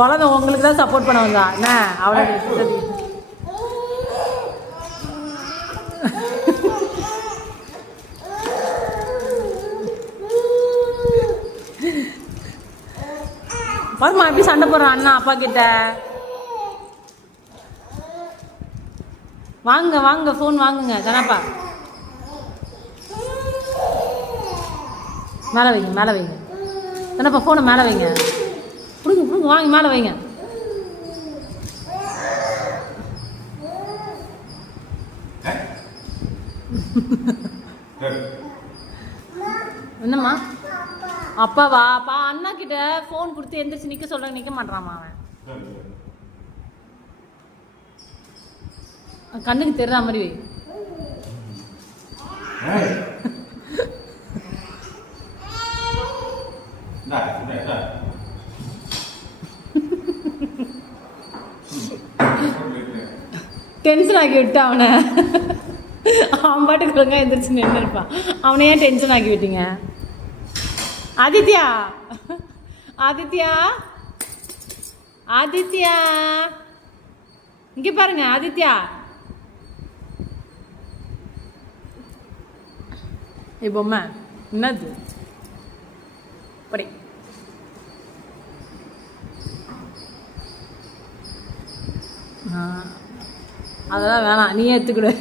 குழந்தை உங்களுக்கு தான் சப்போர்ட் பண்ண வந்தா என்ன அவளோட வருமா எப்படி சண்டை போடுறான் அண்ணா அப்பா கிட்ட. வாங்க வாங்க ஃபோன் வாங்குங்க தானப்பா. மேலே வைங்க மேலே வைங்க தானப்பா, ஃபோனை மேலே வைங்க. பிடுங்க பிடுங்க வாங்க மேலே வைங்க. என்னம்மா அப்பாவா அப்பா அண்ணா கிட்ட ஃபோன் கொடுத்து எந்திரிச்சு நிற்க சொல்கிறேன், நிற்க மாட்டான்மா அவன். கண்ணுக்கு தெரிற மாதிரி வை. டென்ஷன் ஆக்கி விட்டா அவனை. அவன் பாட்டுக்கு ஒழுங்கா எந்திரிச்சு நின்று இருப்பான். அவனை ஏன் டென்ஷன் ஆக்கி விட்டீங்க? ஆதித்யா ஆதித்யா ஆதித்யா இங்கே பாருங்க ஆதித்யா. பொம்மை என்னது படி. அதெல்லாம் வேணாம், நீயே எடுத்துக்கிடு.